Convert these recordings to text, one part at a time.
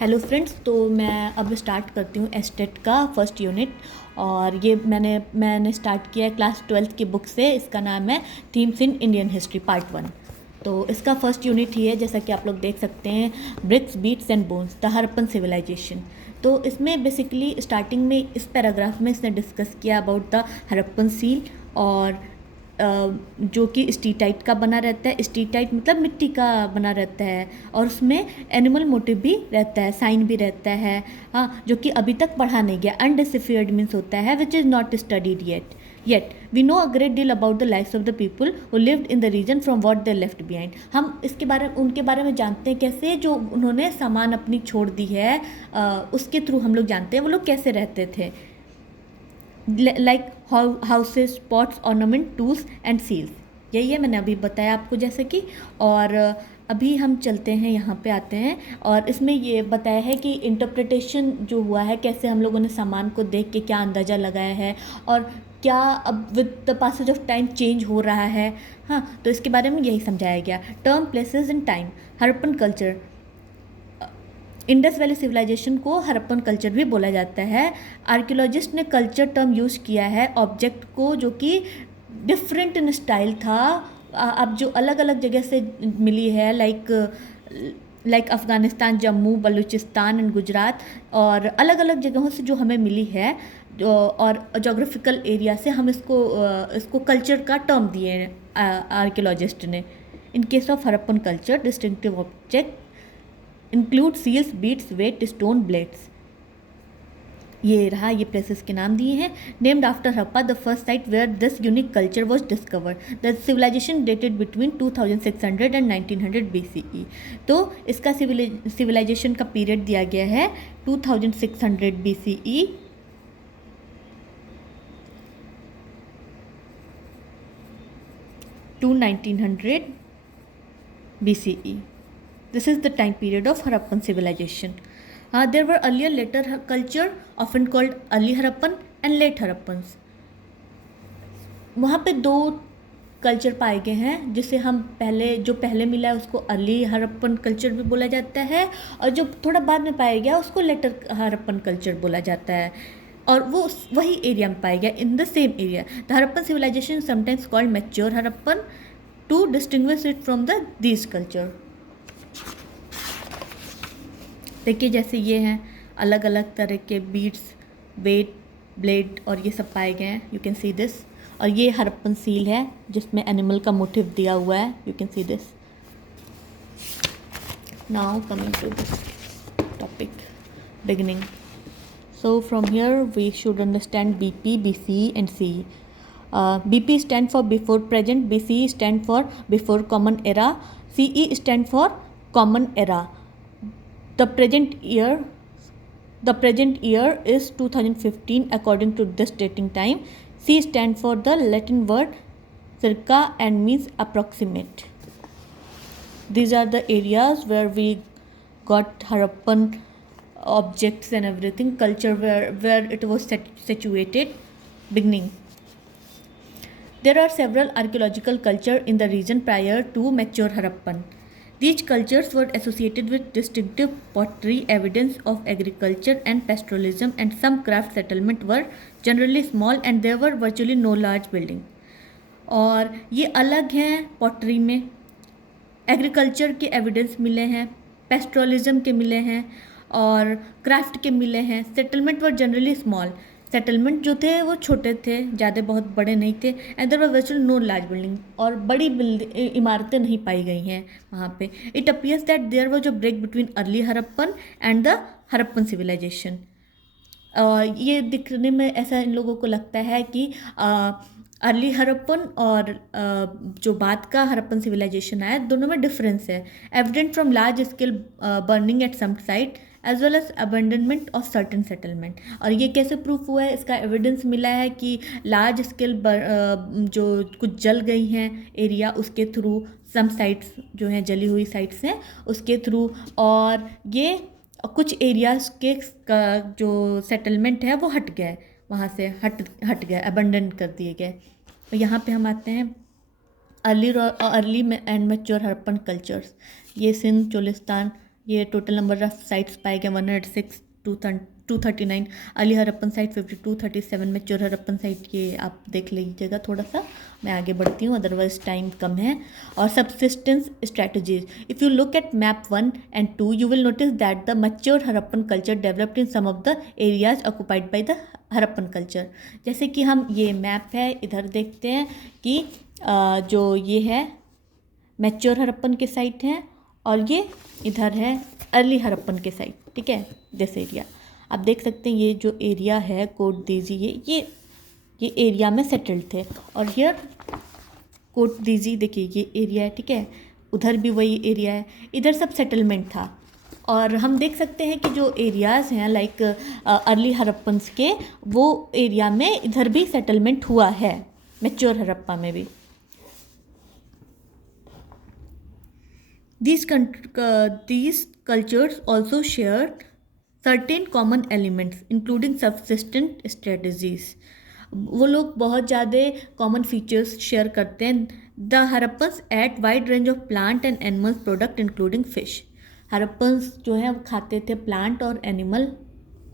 Hello friends, तो मैं अब स्टार्ट करती हूँ एस्टेट का फर्स्ट यूनिट। और ये मैंने स्टार्ट किया है क्लास 12th की बुक से। इसका नाम है themes in Indian history part 1। तो इसका फर्स्ट यूनिट ही है, जैसा कि आप लोग देख सकते हैं, bricks beads and bones the Harappan civilisation. तो इसमें बेसिकली स्टार्टिंग में इस पैराग्राफ में इसने डिस्कस किया अबाउट द हड़प्पन सील, और जो कि स्टीटाइट का बना रहता है। स्टीटाइट मतलब मिट्टी का बना रहता है, और उसमें एनिमल मोटिव भी रहता है, साइन भी रहता है। हाँ, जो कि अभी तक पढ़ा नहीं गया। अनडिसिफियर्ड मीन्स होता है which is not studied yet we know a great deal about the lifes of the people who lived in the region from what they left behind. हम उनके बारे में जानते हैं, कैसे जो उन्होंने सामान अपनी छोड़ दी है, उसके थ्रू हम लोग जानते हैं वो लोग कैसे रहते थे। Like houses, pots, ornament, tools and seals. यही है, मैंने अभी बताया आपको जैसे कि। और अभी हम चलते हैं, यहाँ पे आते हैं, और इसमें ये बताया है कि इंटरप्रिटेशन जो हुआ है, कैसे हम लोगों ने सामान को देख के क्या अंदाज़ा लगाया है, और क्या अब with the passage of time change हो रहा है। हाँ, तो इसके बारे में यही समझाया गया। Term, places and time. Harappan culture, Indus valley civilisation को हड़प्पन कल्चर भी बोला जाता है। आर्कियोलॉजिस्ट ने कल्चर टर्म यूज़ किया है ऑब्जेक्ट को जो कि डिफरेंट इन स्टाइल था। अब जो अलग अलग जगह से मिली है, लाइक अफ़गानिस्तान, जम्मू, बलूचिस्तान एंड गुजरात, और अलग अलग जगहों से जो हमें मिली है, और जोग्राफिकल एरिया से हम इसको कल्चर का टर्म दिए हैं आर्कियोलॉजिस्ट ने। In case of Harappan culture, distinctive object include seals, beads, weight, stone, blades. ये रहा, ये प्लेसेस के नाम दिए हैं। Named after Harappa, the first site where this unique culture was discovered. The civilisation dated between 2600 and 1900 BCE। तो इसका सिविलाइजेशन का पीरियड दिया गया है 2600 BCE to 1900 BCE. This is the time period of Harappan civilization. There were earlier later culture often called early Harappan and late Harappans. वहाँ पे दो culture पाए गए हैं, जिसे हम पहले मिला है उसको अर्ली हड़प्पन कल्चर भी बोला जाता है, और जो थोड़ा बाद में पाया गया उसको लेटर हड़प्पन कल्चर बोला जाता है। और वो वही एरिया में पाया गया, in the same area. The Harappan civilisation sometimes called mature Harappan to distinguish it from the these culture. देखिए, जैसे ये हैं अलग अलग तरह के बीड्स, वेट, ब्लेड और ये सब पाए गए हैं। You can see this. और ये हड़प्पन सील है जिसमें एनिमल का मोटिव दिया हुआ है। You can see this. Now coming to this topic, beginning. So from here we should understand BP, BCE and CE. BP stand for before present, BCE stand for before common era, CE stand for common era. The present year is 2015 according to this dating time. C stand for the Latin word circa and means approximate. These are the areas where we got Harappan objects and everything, culture where it was situated. Beginning. There are several archaeological culture in the region prior to mature Harappan. These cultures were associated with distinctive pottery, evidence of agriculture and pastoralism, and some craft settlement were generally small and there were virtually no large building. और ये अलग हैं pottery में, agriculture के evidence मिले हैं, पेस्ट्रोलिज्म के मिले हैं, और क्राफ्ट के मिले हैं। सेटलमेंट वर जनरली स्मॉल, सेटलमेंट जो थे वो छोटे थे, ज़्यादा बहुत बड़े नहीं थे। And there were virtually no large building, और बड़ी इमारतें नहीं पाई गई हैं वहाँ पे। It appears that there was a break between early Harappan and the Harappan civilisation. ये दिखने में ऐसा इन लोगों को लगता है कि अर्ली हड़प्पन और जो बाद का हड़प्पन सिविलाइजेशन आया, दोनों में डिफरेंस है। Evident from large scale burning at some site as well as abandonment of certain settlement. और ये कैसे प्रूफ हुआ है, इसका एविडेंस मिला है कि लार्ज स्केल जो कुछ जल गई हैं एरिया, उसके थ्रू सम साइट्स जो हैं जली हुई साइट्स हैं उसके थ्रू, और ये कुछ एरियाज के जो सेटलमेंट है वो हट गए, वहाँ से हट गए, अबंडन कर दिए गए। और यहाँ पे हम आते हैं early and mature Harappan cultures. ये सिंध, चोलिस्तान, ये टोटल नंबर ऑफ साइट्स पाए गए 106, 239, early Harappan site 52, 37 mature Harappan site, ये आप देख लीजिएगा थोड़ा सा, मैं आगे बढ़ती हूँ अदरवाइज टाइम कम है। और subsistence strategies, if you look eight map 1 and 2 you will notice that the mature Harappan culture developed in some of the areas occupied by the Harappan culture। जैसे कि हम ये मैप है इधर देखते हैं कि जो ये है मैच्योर हड़प्पन के साइट हैं और ये इधर है अर्ली हड़प्पन के साइट, ठीक है, दिस एरिया आप देख सकते हैं। ये जो एरिया है कोट दीजी, ये एरिया में सेटल्ड थे और हियर कोट दीजी, देखिए ये एरिया है, ठीक है, उधर भी वही एरिया है, इधर सब सेटलमेंट था। और हम देख सकते हैं कि जो एरियाज़ हैं लाइक अर्ली हड़प्पन्स के, वो एरिया में इधर भी सेटलमेंट हुआ है, मैच्योर हड़प्पा में भी। These cultures also share certain common elements including subsistence strategies। वो लोग बहुत ज़्यादा कॉमन फीचर्स शेयर करते हैं। The Harappans ate wide range of plant and animals product including fish. Harappans जो है वो खाते थे प्लांट और एनिमल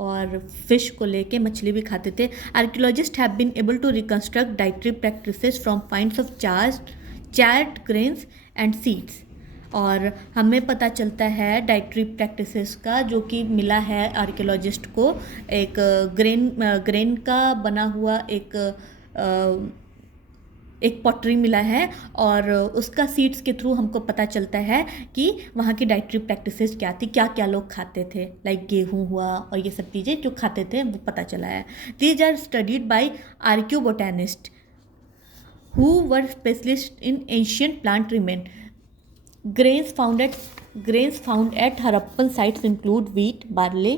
और फिश को लेके, मछली भी खाते थे। Archaeologist have been able to reconstruct dietary practices from finds of charred grains and seeds. और हमें पता चलता है डाइटरी प्रैक्टिसेस का, जो कि मिला है आर्कियोलॉजिस्ट को, एक ग्रेन का बना हुआ एक पॉटरी मिला है और उसका सीड्स के थ्रू हमको पता चलता है कि वहाँ की डाइटरी प्रैक्टिसेस क्या थी, क्या क्या लोग खाते थे, लाइक गेहूँ हुआ और ये सब चीज़ें जो खाते थे वो पता चला है। These are studied by archaeobotanist who were specialist in ancient plant remain. Grains found at Harappan sites include wheat, barley,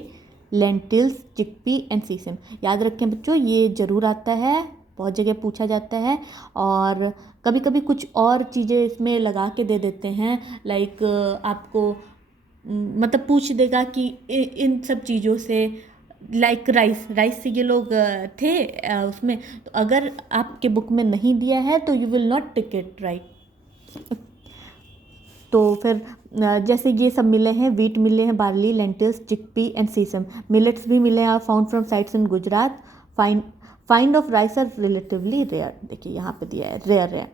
lentils, chickpea and sesame। याद रखें बच्चों, ये ज़रूर आता है, बहुत जगह पूछा जाता है और कभी कभी कुछ और चीज़ें इसमें लगा के दे देते हैं, लाइक आपको मतलब पूछ देगा कि इन सब चीज़ों से, लाइक राइस से ये लोग थे उसमें, तो अगर आपके बुक में नहीं दिया है तो you will not tick it right. तो फिर जैसे ये सब मिले हैं, वीट मिले हैं, barley, lentils, chickpea and sesame. Millets भी मिले हैं, found from sites in Gujarat. Find of rice are relatively rare, देखिए यहाँ पे दिया है रेयर है।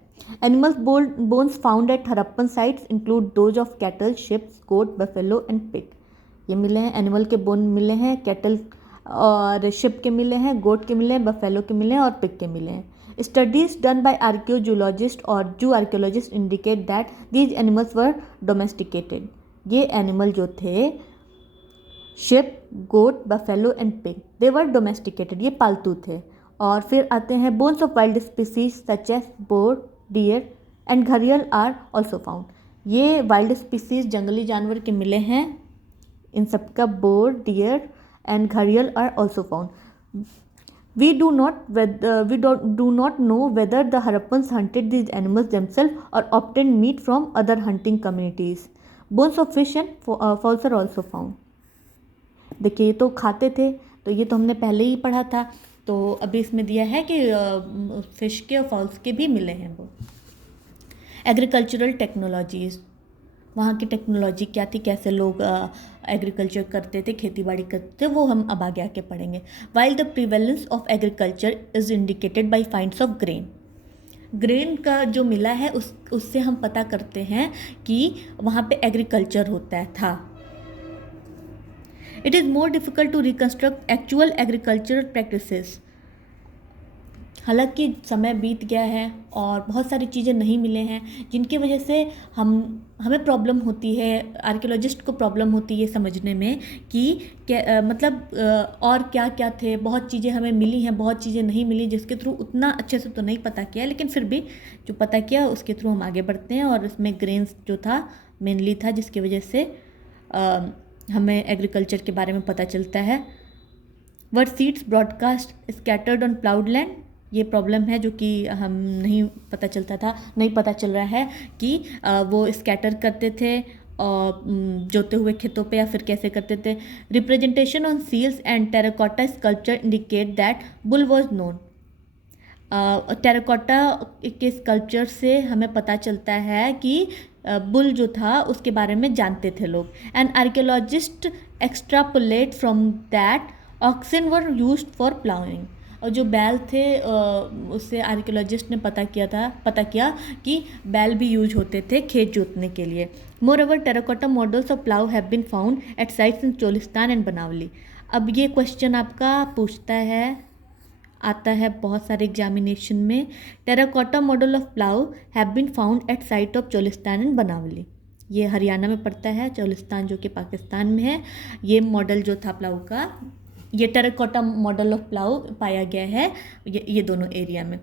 Animals bones found at Harappan sites include those of cattle, sheeps, goat, buffalo and pig. ये मिले हैं, एनिमल के बोन मिले हैं, कैटल और शिप के मिले हैं, गोट के मिले हैं, बफेलो के मिले हैं और पिग के मिले हैं। Studies done by archaeologists और Jew archaeologists indicate that these animals were domesticated। ये एनिमल जो थे, sheep, goat, buffalo and pig, they were domesticated, ये पालतू थे। और फिर आते हैं bones of wild species such as boar, deer and घड़ियाल आर ऑल्सो फाउंड। ये वाइल्ड स्पीसीज जंगली जानवर के मिले हैं, इन सबका बोर, डियर एंड घड़ियाल are also found. We do not know whether the Harappans hunted these animals themselves or obtained meat from other hunting communities। Bones of fish and fowls are also found। देखिए, ये तो खाते थे, तो ये तो हमने पहले ही पढ़ा था, तो अभी इसमें दिया है कि फिश के और फॉल्स के भी मिले हैं वो। एग्रीकल्चरल टेक्नोलॉजीज़, वहाँ की टेक्नोलॉजी क्या थी, कैसे लोग एग्रीकल्चर करते थे, खेती बाड़ी करते थे, वो हम अब आगे आके पढ़ेंगे। While the prevalence of agriculture is indicated by finds of grain का जो मिला है उससे हम पता करते हैं कि वहाँ पे एग्रीकल्चर होता था। It is more difficult to reconstruct actual agricultural practices. हालांकि समय बीत गया है और बहुत सारी चीज़ें नहीं मिले हैं, जिनकी वजह से हमें प्रॉब्लम होती है, आर्कियोलॉजिस्ट को प्रॉब्लम होती है समझने में कि क्या मतलब और क्या क्या थे। बहुत चीज़ें हमें मिली हैं, बहुत चीज़ें नहीं मिली, जिसके थ्रू उतना अच्छे से तो नहीं पता किया, लेकिन फिर भी जो पता किया उसके थ्रू हम आगे बढ़ते हैं। और इसमें ग्रेन्स जो था मेनली था, जिसकी वजह से हमें एग्रीकल्चर के बारे में पता चलता है। Were seeds broadcast scattered on ploughed land, ये प्रॉब्लम है जो कि हम नहीं पता चल रहा है कि वो स्कैटर करते थे और जोते हुए खेतों पे या फिर कैसे करते थे। Representation on seals and terracotta sculpture indicate that bull was known. Terracotta के स्कल्पचर से हमें पता चलता है कि बुल जो था उसके बारे में जानते थे लोग। And archaeologist extrapolate from that oxen were used for ploughing. और जो बैल थे उससे आर्कियोलॉजिस्ट ने पता किया कि बैल भी यूज होते थे खेत जोतने के लिए। Moreover terracotta models of plough have been found at sites in Cholistan and Banawali. अब ये क्वेश्चन आपका आता है बहुत सारे एग्जामिनेशन में। Terracotta model of plough have been found at site of Cholistan and Banawali. ये हरियाणा में पड़ता है, चोलिस्तान जो कि पाकिस्तान में है। ये मॉडल जो था प्लाउ का, ये टेराकोटा मॉडल ऑफ प्लाउ पाया गया है ये दोनों एरिया में।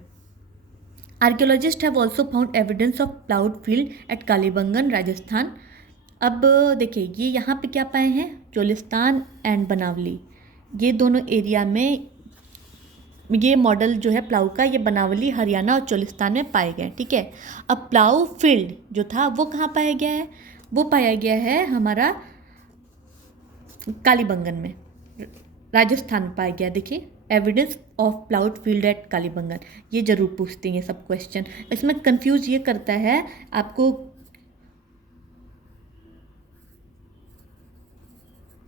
Archaeologist have also found evidence of ploughed field at Kalibangan Rajasthan. अब देखिए ये यहाँ पे क्या पाए हैं, चोलिस्तान एंड बनावली, ये दोनों एरिया में ये मॉडल जो है प्लाऊ का, ये बनावली हरियाणा और चोलिस्तान में पाए गए। ठीक है, अब प्लाऊ फील्ड जो था वो कहाँ पाया गया है, वो पाया गया है हमारा कालीबंगन में, राजस्थान में पाया गया। देखिए evidence of ploughed field at Kalibangan, ये जरूर पूछते हैं ये सब क्वेश्चन। इसमें कंफ्यूज ये करता है आपको,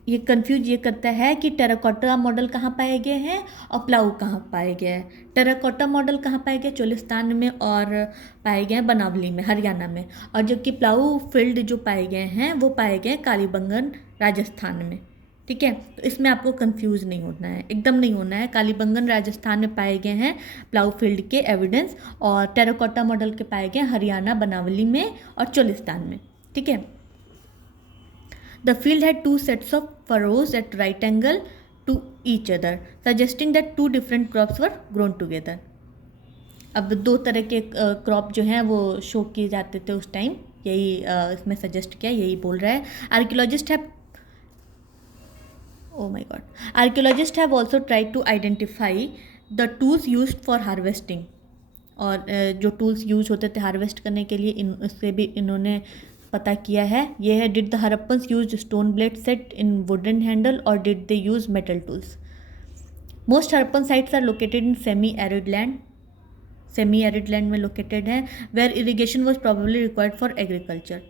ये कंफ्यूज ये करता है कि टेराकोटा मॉडल कहाँ पाए गए हैं और प्लाऊ कहाँ पाए गए हैं। टेराकोटा मॉडल कहाँ पाए गए, चोलिस्तान में, और पाए गए बनावली में हरियाणा में, और जबकि प्लाऊ फील्ड जो पाए गए हैं वो पाए गए कालीबंगन राजस्थान में। ठीक है, तो इसमें आपको कंफ्यूज नहीं होना है, एकदम नहीं होना है। कालीबंगन राजस्थान में पाए गए हैं प्लाऊ फील्ड के एविडेंस, और टेराकोटा मॉडल के पाए गए हरियाणा बनावली में और चोलिस्तान में। ठीक है, The field had two sets of furrows at right angle to each other, suggesting that two different crops were grown together. अब दो तरह के क्रॉप जो हैं वो शो किए जाते थे उस टाइम, यही इसमें सजेस्ट किया, यही बोल रहा है। Archaeologists have also tried to identify the tools used for harvesting, और जो टूल्स यूज होते थे हार्वेस्ट करने के लिए उससे भी इन्होंने पता किया है। ये है, did the Harappans use stone blade set in wooden handle और did they use metal tools. Most Harappan sites are located in semi arid land में लोकेटेड है, where irrigation was probably required for agriculture.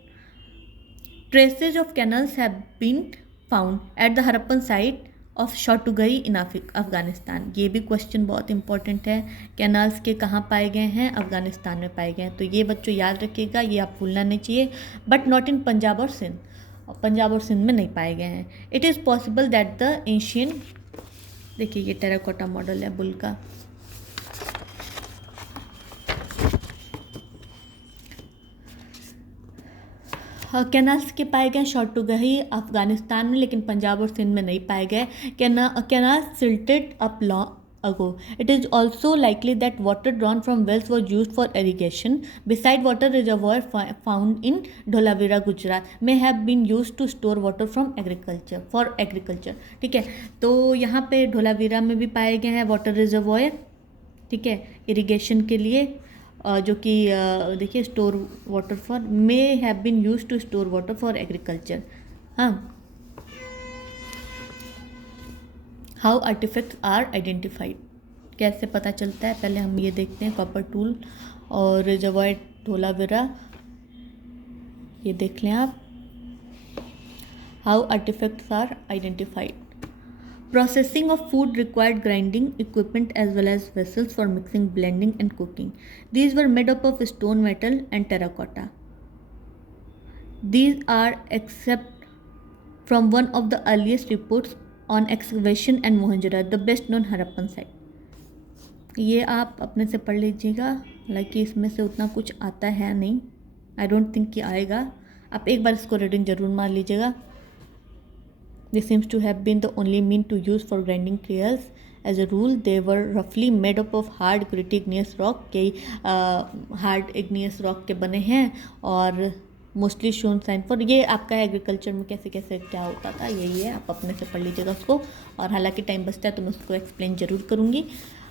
Traces of canals have been found at the Harappan site of शॉटुगई in Afghanistan. ये भी question बहुत important है, canals के कहाँ पाए गए हैं, अफगानिस्तान में पाए गए हैं। तो ये बच्चों याद रखिएगा, ये आप भूलना नहीं चाहिए। बट नॉट इन पंजाब और सिंध, पंजाब और सिंध में नहीं पाए गए हैं। It is possible that the Asian, देखिए ये टेराकोटा मॉडल है बुल का। कैनाल्स के पाए गए शॉटुगई अफगानिस्तान में, लेकिन पंजाब और सिंध में नहीं पाए गए। Canals silted up long ago. It is also likely that water drawn from wells was used for irrigation. Beside water reservoir found in Dholavira, Gujarat may have been used to store water from agriculture. ठीक है, तो यहाँ पे ढोलावीरा में भी पाए गए हैं वाटर रिजर्वॉयर, ठीक है, इरिगेशन के लिए, जो कि देखिए store water for may have been use to store water for agriculture. हाँ, हाउ आर्टिफैक्ट्स आर आइडेंटिफाइड, कैसे पता चलता है, पहले हम ये देखते हैं। कॉपर टूल और रिजर्वॉयर ढोलावीरा, ये देख लें आप। How artefacts are identified, processing of food required grinding equipment as well as vessels for mixing, blending and cooking. These were made up of stone, metal and terracotta. These are except from one of the earliest reports on excavation and Mohenjo-daro, the best known Harappan site. ये आप अपने से पढ़ लीजिएगा, हालांकि इसमें से उतना कुछ आता है नहीं, आई डोंट थिंक कि आएगा। आप एक बार इसको रीडिंग जरूर मार लीजिएगा। This seems to have been the only mean to use for grinding trials. As a rule, they were roughly made up of hard, gritty igneous rock. कई हार्ड igneous rock के बने हैं और मोस्टली शोन साइन फॉर, ये आपका agriculture में कैसे कैसे क्या होता था यही है, आप अपने से पढ़ लीजिएगा उसको। और हालांकि टाइम बचता है तो मैं उसको एक्सप्लेन जरूर करूँगी।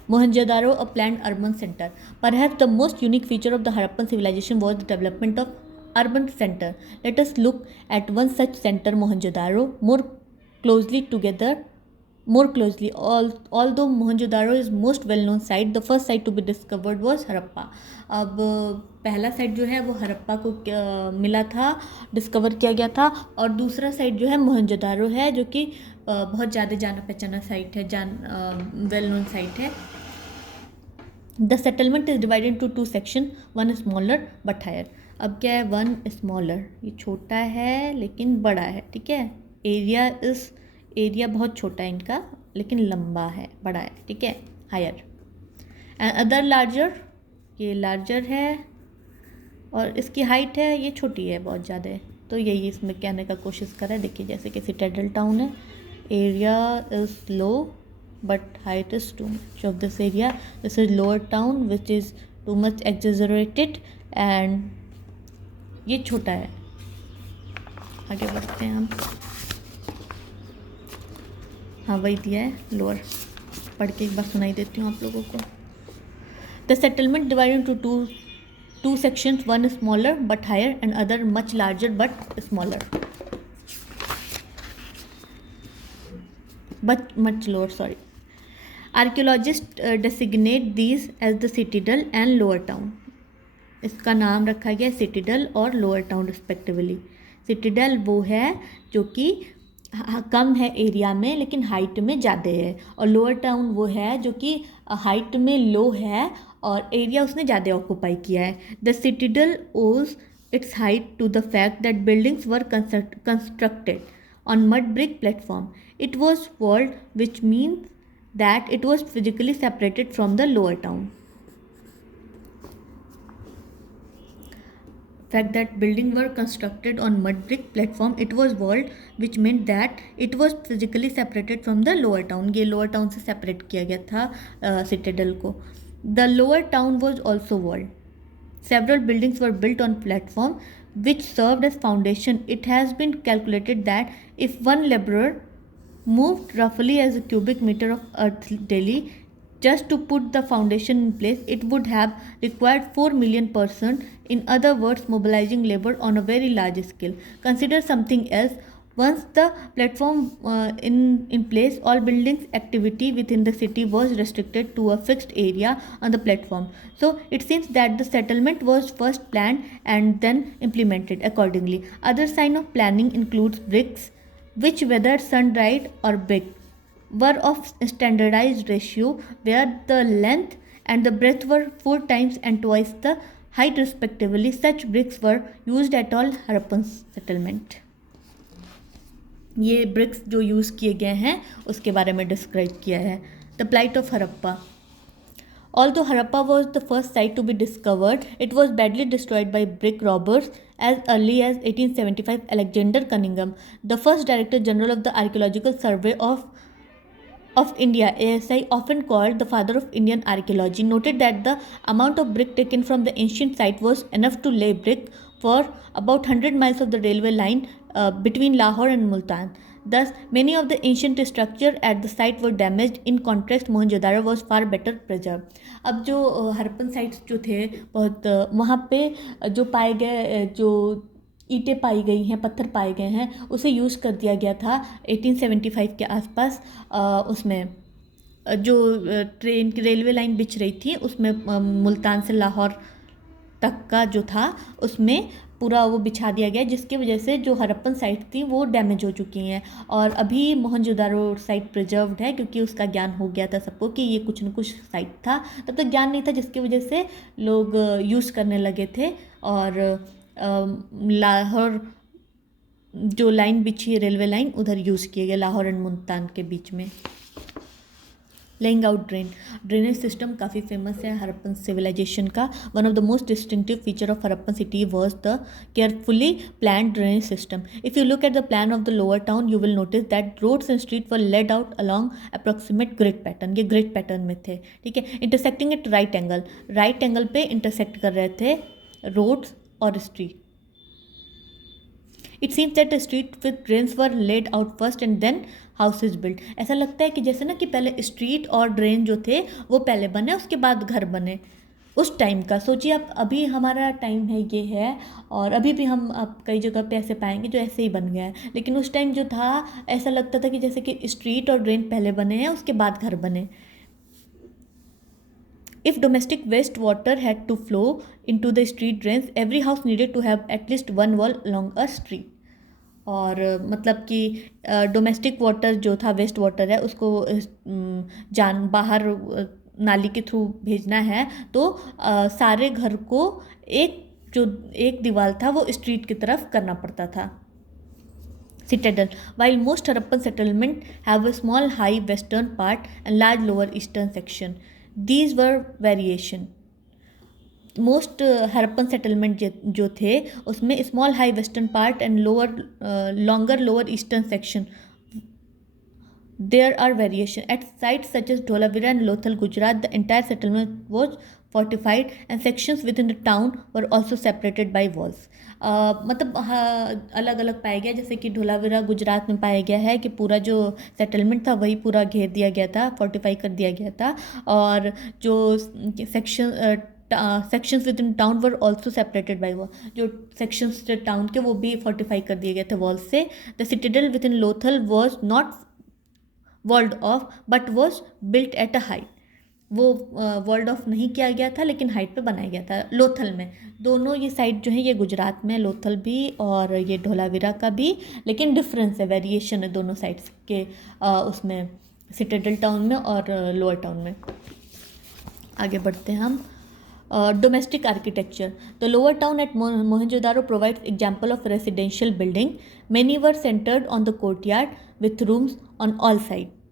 Mohenjodaro, a planned urban center. Perhaps the most unique feature of the Harappan civilization was the development of urban center. Let us look at one such center, Mohenjo-daro, more closely together more closely. Although Mohenjo-daro is most well-known site, the first site to be discovered was Harappa. अब पहला site जो है वो हड़प्पा को मिला था, discover किया गया था, और दूसरा साइट जो है मोहनजोदारो है, जो कि बहुत ज़्यादा जाना पहचाना साइट है, वेल नोन साइट है. The settlement is divided to 2 section, one smaller but higher. अब क्या है, वन स्मॉलर, ये छोटा है लेकिन बड़ा है, ठीक है. एरिया बहुत छोटा है इनका, लेकिन लंबा है, बड़ा है, ठीक है. हायर एंड अदर लार्जर, ये लार्जर है, और इसकी हाइट है, ये छोटी है, बहुत ज़्यादा है. तो यही इसमें कहने का कोशिश करा है. देखिए जैसे कि सिटाडेल टाउन है, area is low but height is too much of this area. This is lower town which is too much exaggerated and ये छोटा है. आगे बढ़ते हैं हम. हाँ वही दिया है, लोअर. पढ़ के एक बार सुनाई देती हूँ आप लोगों को. The settlement divided into two sections, one smaller but higher and other much larger but smaller. But much lower, sorry. Archaeologists designate these as the citadel and lower town. इसका नाम रखा गया सिटीडल और लोअर टाउन रिस्पेक्टिवली. सिटीडल वो है जो कि कम है एरिया में लेकिन हाइट में ज़्यादा है, और लोअर टाउन वो है जो कि हाइट में लो है और एरिया उसने ज़्यादा ऑक्यूपाई किया है. The citadel owes its height to the fact that buildings were constructed on mud brick platform. It was walled, which means that it was physically separated from the lower town. Fact that buildings were constructed on mud brick platform, it was walled, which meant that it was physically separated from the lower town. ये lower town से separate किया गया था citadel को. The lower town was also walled. Several buildings were built on platform which served as foundation. It has been calculated that if one laborer moved roughly as a cubic meter of earth daily just to put the foundation in place, it would have required 4 million persons. In other words, mobilizing labor on a very large scale. Consider something else. Once the platform in place, all buildings activity within the city was restricted to a fixed area on the platform. So it seems that the settlement was first planned and then implemented accordingly. Other sign of planning includes bricks, which whether sun-dried or baked were of standardized ratio, where the length and the breadth were 4 times and twice the height respectively. Such bricks were used at all Harappan settlement. ये bricks जो use किए गए हैं उसके बारे में describe किया है. The plight of Harappa. Although Harappa was the first site to be discovered, it was badly destroyed by brick robbers as early as 1875. Alexander Cunningham, the first Director General of the Archaeological Survey of India, ASI, often called the father of Indian archaeology, noted that the amount of brick taken from the ancient site was enough to lay brick for about 100 miles of the railway line between Lahore and Multan. Thus, many of the ancient structures at the site were damaged. In contrast, Mohenjo-daro was far better preserved. अब जो Harappan sites जो थे बहुत वहाँ पे जो पाए गए जो ईंटें पाई गई हैं, पत्थर पाए गए हैं, उसे यूज़ कर दिया गया था 1875 के आसपास. उसमें जो ट्रेन की रेलवे लाइन बिछ रही थी उसमें मुल्तान से लाहौर तक का जो था उसमें पूरा वो बिछा दिया गया, जिसकी वजह से जो हड़प्पन साइट थी वो डैमेज हो चुकी हैं. और अभी मोहनजोदारो साइट प्रिजर्व्ड है क्योंकि उसका ज्ञान हो गया था सबको कि ये कुछ न कुछ साइट था. तब तक ज्ञान नहीं था, जिसकी वजह से लोग यूज़ करने लगे थे. और लाहौर जो लाइन बिछी है रेलवे लाइन, उधर यूज़ किए गए लाहौर एंड मुल्तान के बीच में. लेइंग आउट ड्रेनेज सिस्टम काफ़ी फेमस है हड़प्पन सिविलाइजेशन का. One of the most distinctive feature of Harappan city was the carefully plan drainage system. If you look at the plan of the lower town you will notice that roads and street were laid out along approximate grid pattern. ये grid pattern में थे, ठीक है. Intersecting at right angle पे intersect कर रहे थे roads और street. It seems that the street with drains were laid out first and then houses built. ऐसा लगता है कि जैसे ना कि पहले स्ट्रीट और ड्रेन जो थे वो पहले बने, उसके बाद घर बने. उस टाइम का सोचिए आप, अभी हमारा टाइम है ये है, और अभी भी हम अब कई जगह पे ऐसे पाएंगे जो ऐसे ही बन गया है, लेकिन उस टाइम जो था ऐसा लगता था कि जैसे कि स्ट्रीट और ड्रेन पहले बने हैं उसके बाद घर बने। If domestic wastewater had to flow into the street drains, every house needed to have at least one wall along a street. और मतलब कि डोमेस्टिक वाटर जो था, वेस्ट वाटर है, उसको जान बाहर नाली के थ्रू भेजना है, तो सारे घर को एक जो एक दीवार था वो स्ट्रीट की तरफ करना पड़ता था। Citadel. While most Harappan settlement have a small high western part and large lower eastern section, these were variation. Most Harappan settlement जो थे उसमें small high western part and lower longer lower eastern section, there are variation at sites such as Dholavira and Lothal, Gujarat. The entire settlement was fortified and sections within the town were also separated by walls. मतलब अलग अलग पाया गया, जैसे कि ढोलावीरा गुजरात में पाया गया है कि पूरा जो सेटलमेंट था वही पूरा घेर दिया गया था, फोर्टिफाई कर दिया गया था, और जो sections with in town were also separated by wall, जो सेक्शंस टाउन के वो भी फोर्टिफाई कर दिए गए थे वॉल से। The citadel within Lothal was not walled off but was built at a height, वो वॉल्ड ऑफ नहीं किया गया था लेकिन हाइट पे बनाया गया था लोथल में। दोनों ये साइड जो है ये गुजरात में, लोथल भी और ये ढोलावीरा का भी, लेकिन डिफरेंस है, वेरिएशन है दोनों साइड्स के उसमें, सिटाडेल टाउन में और लोअर टाउन में। आगे बढ़ते हैं हम। Domestic architecture. The lower town at Mohenjo-daro provides example of residential building. Many were centered on the courtyard with rooms on all sides.